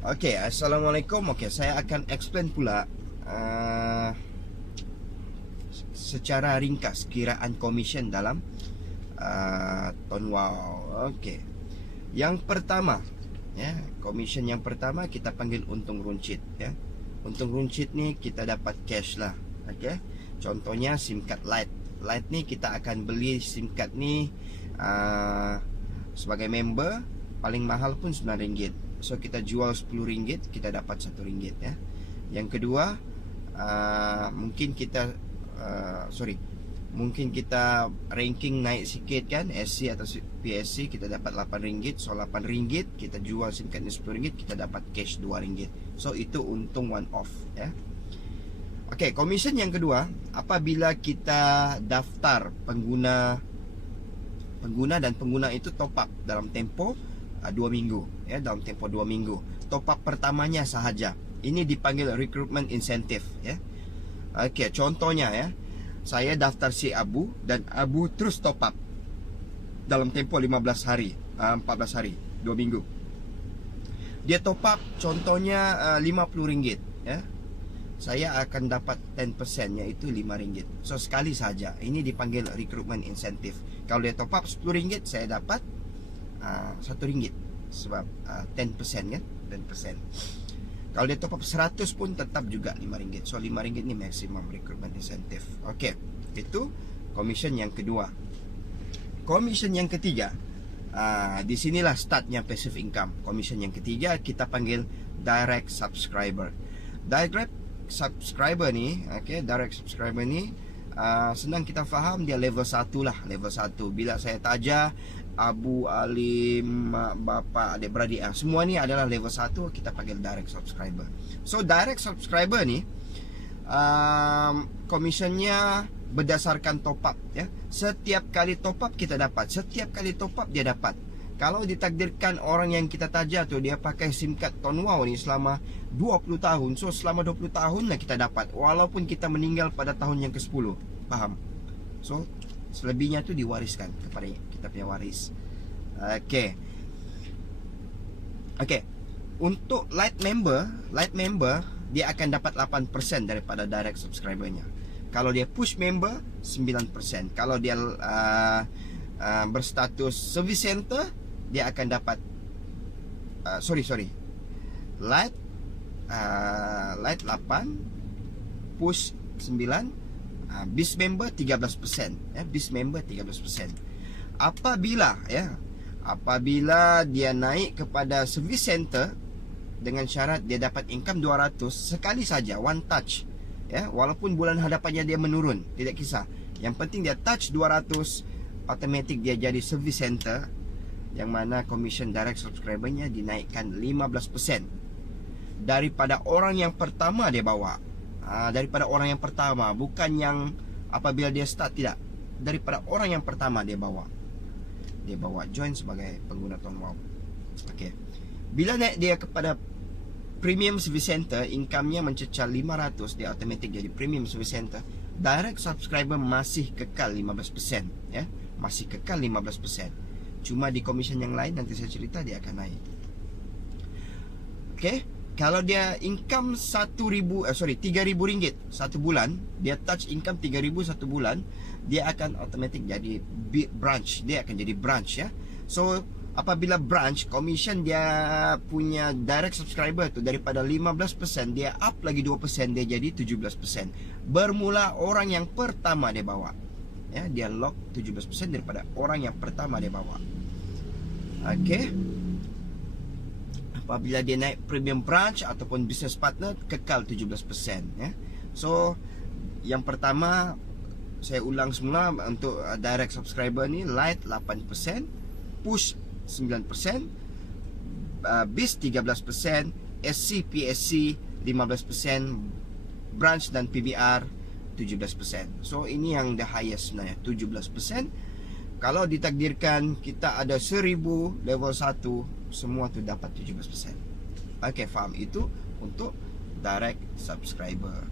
Okey, Assalamualaikum. Okey, saya akan explain pula secara ringkas kiraan komisen dalam Tonwau. Okey. Yang pertama, ya, komisen yang pertama kita panggil untung runcit, ya. Untung runcit ni kita dapat cash lah. Okey. Contohnya SIM card Lite. Lite ni kita akan beli SIM card ni sebagai member paling mahal pun RM9. So kita jual RM10, kita dapat RM1, ya. Yang kedua, mungkin kita mungkin kita ranking naik sikit kan, SC atau PSC, kita dapat RM8. So RM8 kita jual SIM card ni RM10, kita dapat cash RM2. So itu untung one off, ya. Okey, komisen yang kedua, apabila kita daftar pengguna dan pengguna itu top up dalam tempoh 2 minggu, ya, dalam tempoh 2 minggu. Top up pertamanya sahaja. Ini dipanggil recruitment incentive, ya. Okey, contohnya, ya, saya daftar si Abu dan Abu terus top up dalam tempoh 15 hari, 14 hari, 2 minggu. Dia top up contohnya RM50, ya. Saya akan dapat 10%, iaitu RM5. So sekali saja. Ini dipanggil recruitment incentive. Kalau dia top up RM10, saya dapat RM1. Sebab 10% kan, 10%. Kalau dia top up 100 pun tetap juga RM5. So RM5 ni maximum recruitment incentive. Okey, itu komisen yang kedua. Komisen yang ketiga, di sinilah startnya passive income. Komisen yang ketiga kita panggil direct subscriber. Direct subscriber ni, okey, direct subscriber ni senang kita faham, dia level 1 lah, level 1. Bila saya taja Abu, Alim, mak, bapa, adik-beradik, semua ni adalah level 1, kita panggil direct subscriber. So direct subscriber ni komisionnya berdasarkan top up, ya. Setiap kali top up kita dapat, setiap kali top up dia dapat. Kalau ditakdirkan orang yang kita taja tu dia pakai SIM card Tonwau ni selama 20 tahun, so selama 20 tahun lah kita dapat, walaupun kita meninggal pada tahun yang ke-10. Faham? So selebihnya tu diwariskan kepada kita punya waris. Okey. Okey. Untuk light member dia akan dapat 8% daripada direct subscribernya. Kalau dia push member 9%. Kalau dia berstatus service center, dia akan dapat light 8, push 9, bis member 13%, ya, bis member 13%. Apabila dia naik kepada service center dengan syarat dia dapat income 200 sekali saja, one touch, ya, walaupun bulan hadapannya dia menurun, tidak kisah. Yang penting dia touch 200, automatic dia jadi service center, yang mana komisen direct subscribernya dinaikkan 15% daripada orang yang pertama dia bawa. Daripada orang yang pertama, bukan yang apabila dia start, tidak. Daripada orang yang pertama dia bawa join sebagai pengguna Tonwau. Okey. Bila naik dia kepada premium service center, income-nya mencecah 500, dia automatic jadi premium service center. Direct subscriber masih kekal 15%, ya. Masih kekal 15%. Cuma di komisen yang lain nanti saya cerita dia akan naik. Okey. Kalau dia income RM3,000 satu bulan, dia touch income RM3,000 satu bulan, dia akan automatic jadi branch. Dia akan jadi branch, ya. So apabila branch, commission dia punya direct subscriber tu daripada 15%, dia up lagi 2%, dia jadi 17%. Bermula orang yang pertama dia bawa, ya, dia lock 17% daripada orang yang pertama dia bawa. Okey. Apabila dia naik premium branch ataupun business partner, kekal 17%, ya. So yang pertama saya ulang semula, untuk direct subscriber ni, light 8%, push 9%, bis 13%, SC, PSC 15%, branch dan PBR 17%. So ini yang the highest sebenarnya, 17%. Kalau ditakdirkan kita ada 1000 level 1, semua tu dapat 17%. Okey, faham? Itu untuk direct subscriber.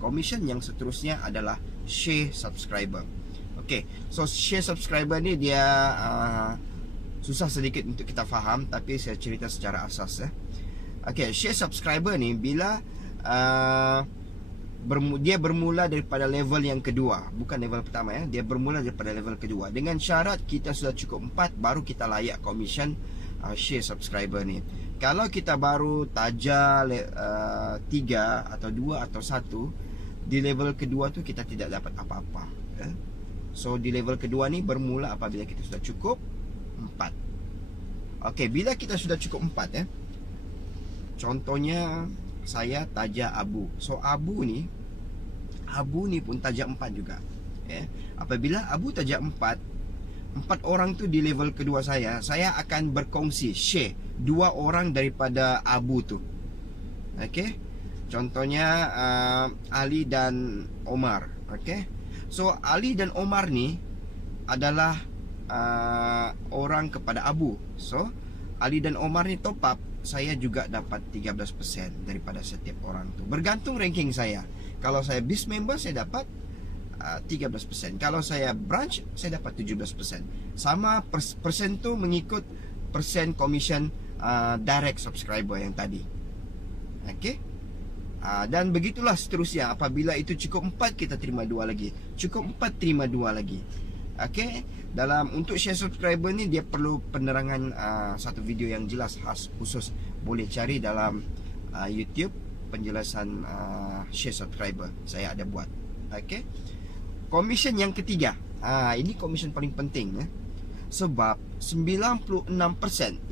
Komisen yang seterusnya adalah share subscriber. Okey, so share subscriber ni dia susah sedikit untuk kita faham, tapi saya cerita secara asas, ya. Okey, share subscriber ni bila dia bermula daripada level yang kedua, bukan level pertama ya. Dia bermula daripada level kedua. Dengan syarat kita sudah cukup 4 baru kita layak commission share subscriber ni. Kalau kita baru taja 3 atau 2 atau 1, di level kedua tu kita tidak dapat apa-apa ya. So di level kedua ni bermula apabila kita sudah cukup 4. Okey, bila kita sudah cukup 4 ya. Contohnya saya taja Abu. So Abu ni pun taja 4 juga ya. Apabila Abu taja 4 orang tu di level kedua saya akan berkongsi share 2 orang daripada Abu tu. Okey. Contohnya Ali dan Omar. Okey. So Ali dan Omar ni adalah orang kepada Abu. So Ali dan Omar ni top up, saya juga dapat 13% daripada setiap orang tu. Bergantung ranking saya. Kalau saya Beast member saya dapat 13%. Kalau saya branch saya dapat 17%. Sama persen tu mengikut persen commission direct subscriber yang tadi. Okey. Dan begitulah seterusnya. Apabila itu cukup 4 kita terima 2 lagi. Cukup 4 terima 2 lagi. Okey. Untuk share subscriber ni dia perlu penerangan satu video yang jelas khas khusus. Boleh cari dalam YouTube penjelasan share subscriber. Saya ada buat. Okey. Commission yang ketiga. Ini commission paling penting ya. Sebab 96%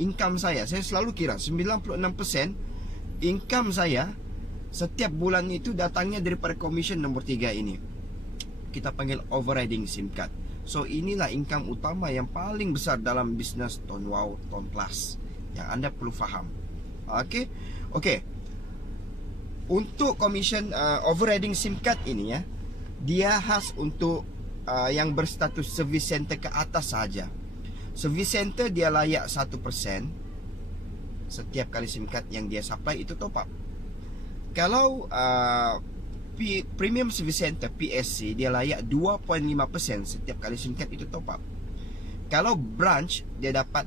income saya selalu kira 96% income saya setiap bulan itu datangnya daripada commission nombor 3 ini. Kita panggil overriding SIM card. So inilah income utama yang paling besar dalam bisnes Ton Wow, Ton Plus yang anda perlu faham. Okey. Untuk commission overriding SIM card ini ya, dia khas untuk yang berstatus service center ke atas sahaja. Service center dia layak 1% setiap kali SIM card yang dia supply itu top up. Kalau premium service center PSC dia layak 2.5% setiap kali SIM card itu top up. Kalau branch dia dapat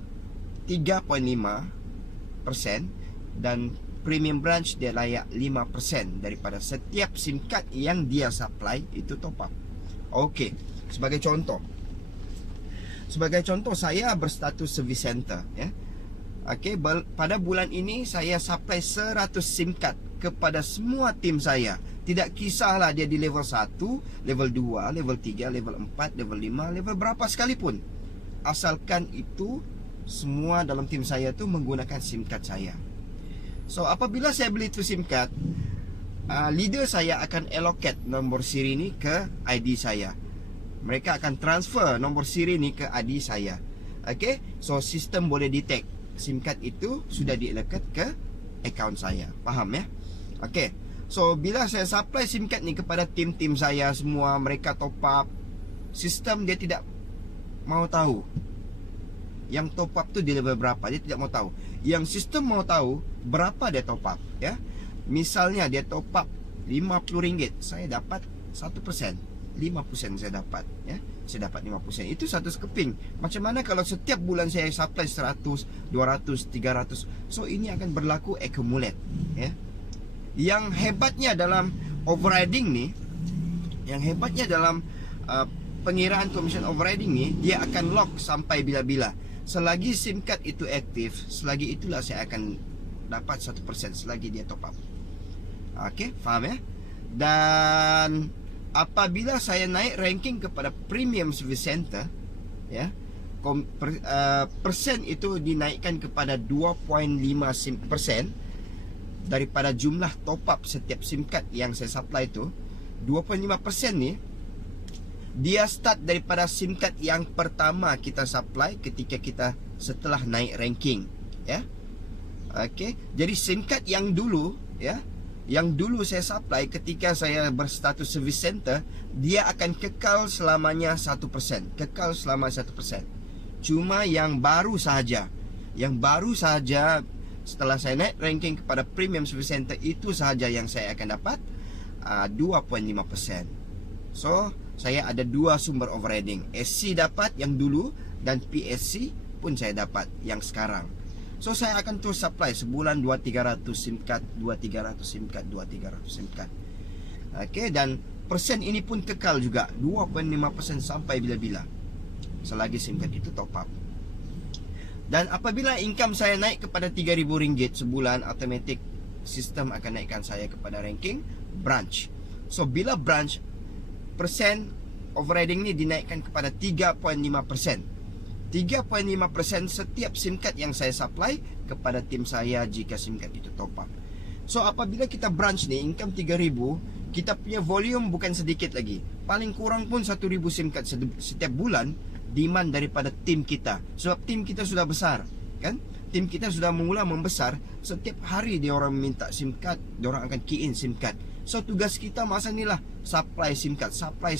3.5% dan premium branch dia layak 5% daripada setiap SIM card yang dia supply itu top up. Okey, sebagai contoh saya berstatus service center ya. Okey, pada bulan ini saya supply 100 SIM card kepada semua tim saya. Tidak kisahlah dia di level 1, level 2, level 3, level 4, level 5, level berapa sekalipun. Asalkan itu semua dalam tim saya tu menggunakan SIM card saya. So apabila saya beli tu SIM card, leader saya akan allocate nombor siri ni ke ID saya. Mereka akan transfer nombor siri ni ke ID saya. Okey, so sistem boleh detect SIM card itu sudah di-allocate ke account saya. Faham ya? Okey. So bila saya supply SIM card ni kepada tim-tim saya semua, mereka top up, sistem dia tidak mau tahu yang top up tu di level berapa. Dia tidak mau tahu. Yang sistem mau tahu berapa dia top up ya. Misalnya dia top up RM50, saya dapat 1%. 5% saya dapat ya. Saya dapat 5%. Itu satu sekeping. Macam mana kalau setiap bulan saya supply 100, 200, 300. So ini akan berlaku accumulate ya. Yang hebatnya dalam overriding ni, yang hebatnya dalam pengiraan commission overriding ni, dia akan lock sampai bila-bila. Selagi SIM card itu aktif, selagi itulah saya akan dapat 1% selagi dia top up. Okey, faham ya? Dan apabila saya naik ranking kepada premium service center ya, persen itu dinaikkan kepada 2.5% daripada jumlah top up setiap SIM card yang saya supply itu. 2.5% ni dia start daripada SIM card yang pertama kita supply ketika kita setelah naik ranking ya. Okey, jadi SIM card yang dulu ya, yang dulu saya supply ketika saya berstatus service center, dia akan kekal selamanya 1%. Kekal selama 1%. Cuma yang baru sahaja setelah saya naik ranking kepada premium service center, itu sahaja yang saya akan dapat 2.5%. So saya ada dua sumber overriding. SC dapat yang dulu dan PSC pun saya dapat yang sekarang. So saya akan terus supply sebulan 2-300 SIM card, 2-300 SIM card, 2-300 SIM card. Okey, dan persen ini pun kekal juga 2.5% sampai bila-bila, selagi SIM card itu top up. Dan apabila income saya naik kepada RM3,000 sebulan, automatic sistem akan naikkan saya kepada ranking branch. So bila branch, persen overriding ni dinaikkan kepada 3.5%. 3.5% setiap SIM card yang saya supply kepada tim saya jika SIM card itu top up. So apabila kita branch ni income 3,000, kita punya volume bukan sedikit lagi. Paling kurang pun 1,000 SIM card setiap bulan, demand daripada tim kita. Sebab tim kita sudah besar, kan? Tim kita sudah mula membesar. Setiap hari dia orang minta SIM card, dia orang akan key in SIM card. So tugas kita masa ni lah supply SIM card, supply.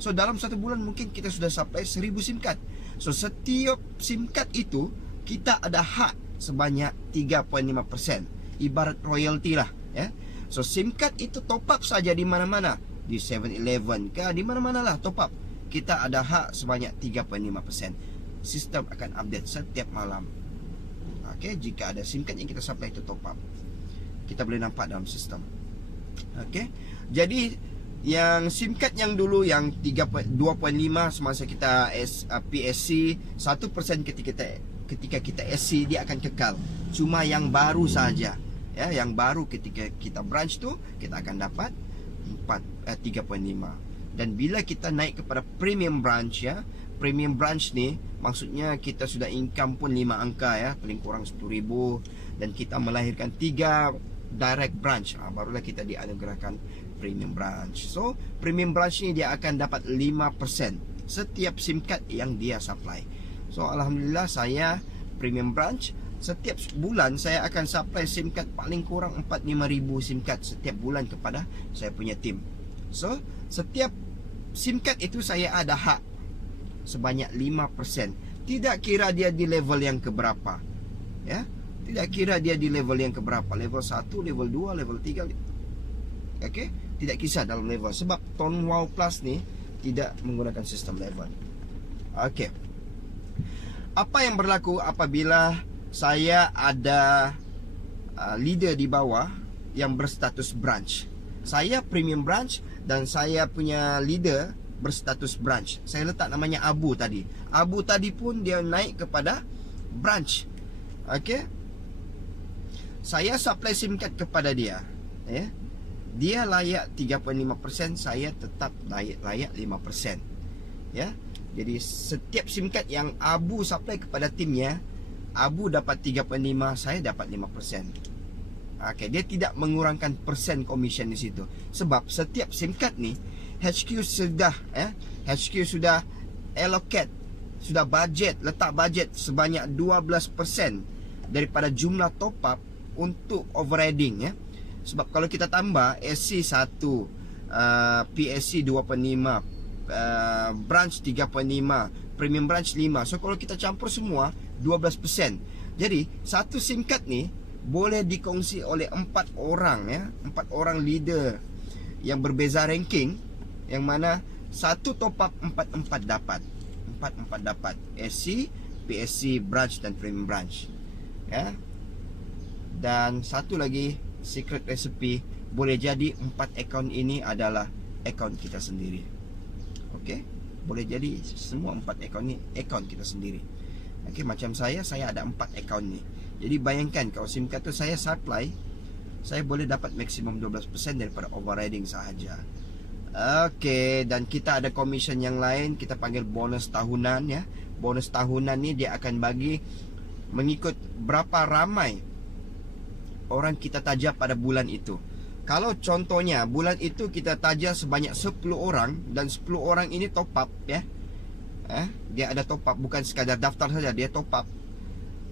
So dalam satu bulan mungkin kita sudah supply 1,000 SIM card. So setiap SIM card itu kita ada hak sebanyak 3.5%. Ibarat royalty lah, ya. So SIM card itu top up saja di mana-mana, di 7-Eleven ke, di mana-mana lah top up. Kita ada hak sebanyak 3.5%. Sistem akan update setiap malam. Okey, jika ada SIM card yang kita supply itu top up, kita boleh nampak dalam sistem. Okey, jadi yang SIM card yang dulu yang 2.5 semasa kita PSC, 1% ketika kita SC dia akan kekal. Cuma yang baru saja, ya, yang baru ketika kita branch tu kita akan dapat 3.5. Dan bila kita naik kepada premium branch, ya, premium branch ni maksudnya kita sudah income pun 5 angka, ya, paling kurang 10,000, dan kita melahirkan 3 direct branch, barulah kita dianugerahkan premium branch. So premium branch ni dia akan dapat 5% setiap SIM card yang dia supply. So alhamdulillah saya premium branch, setiap bulan saya akan supply SIM card paling kurang 4-5 ribu SIM card setiap bulan kepada saya punya tim. So setiap SIM card itu saya ada hak sebanyak 5%. Tidak kira dia di level yang keberapa, ya. Tidak kira dia di level yang keberapa, level 1, level 2, level 3. Okey, tidak kisah dalam level, sebab Tone Wow Plus ni tidak menggunakan sistem level. Okey. Apa yang berlaku apabila saya ada leader di bawah yang berstatus branch? Saya premium branch dan saya punya leader berstatus branch. Saya letak namanya Abu tadi. Abu tadi pun dia naik kepada branch. Okey. Saya supply SIM card kepada dia, ya. Dia layak 3.5%, saya tetap layak 5%. Ya. Jadi setiap SIM card yang Abu supply kepada timnya, Abu dapat 3.5, saya dapat 5%. Okey, dia tidak mengurangkan persen komisen di situ. Sebab setiap SIM card ni HQ sudah HQ sudah allocate, sudah budget, letak budget sebanyak 12% daripada jumlah top up untuk overriding, ya. Sebab kalau kita tambah SC 1, PSC 2.5, branch 3.5, premium branch 5. So kalau kita campur semua 12%. Jadi satu SIM card ni boleh dikongsi oleh 4 orang, ya. 4 orang leader yang berbeza ranking, yang mana satu top up 4 dapat. 4 dapat SC, PSC, branch dan premium branch, ya. Dan satu lagi secret recipe, boleh jadi 4 akaun ini adalah akaun kita sendiri. Okey, boleh jadi semua 4 akaun ni akaun kita sendiri. Okey, macam saya ada 4 akaun ni. Jadi bayangkan kalau SIM card tu saya supply, saya boleh dapat maksimum 12% daripada overriding sahaja. Okey, dan kita ada commission yang lain, kita panggil bonus tahunan, ya. Bonus tahunan ni dia akan bagi mengikut berapa ramai orang kita taja pada bulan itu. Kalau contohnya bulan itu kita taja sebanyak 10 orang dan 10 orang ini top up, ya. Dia ada top up, bukan sekadar daftar saja, dia top up.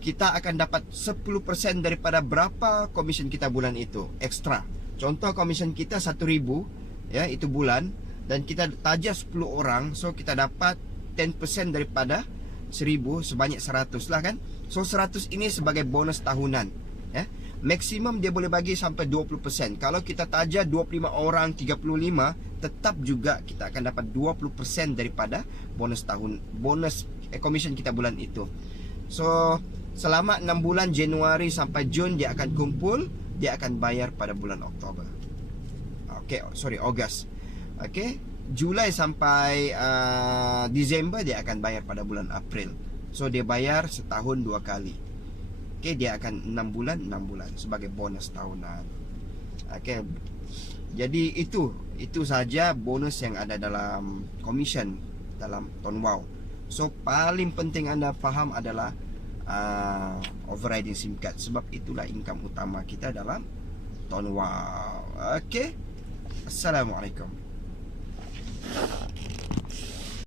Kita akan dapat 10% daripada berapa komisen kita bulan itu ekstra. Contoh komisen kita 1,000, ya, itu bulan, dan kita taja 10 orang, so kita dapat 10% daripada 1,000 sebanyak 100 lah, kan. So 100 ini sebagai bonus tahunan, ya. Maksimum dia boleh bagi sampai 20%. Kalau kita taja 25 orang, 35, tetap juga kita akan dapat 20% daripada bonus commission kita bulan itu. So selama 6 bulan Januari sampai Jun dia akan kumpul, dia akan bayar pada bulan Oktober. Ogos. Julai sampai Disember dia akan bayar pada bulan April. So dia bayar setahun 2 kali. Dia akan 6 bulan sebagai bonus tahunan. Jadi itu saja bonus yang ada dalam commission dalam Ton Wow. So paling penting anda faham adalah overriding SIM card, sebab itulah income utama kita dalam Ton Wow. Assalamualaikum.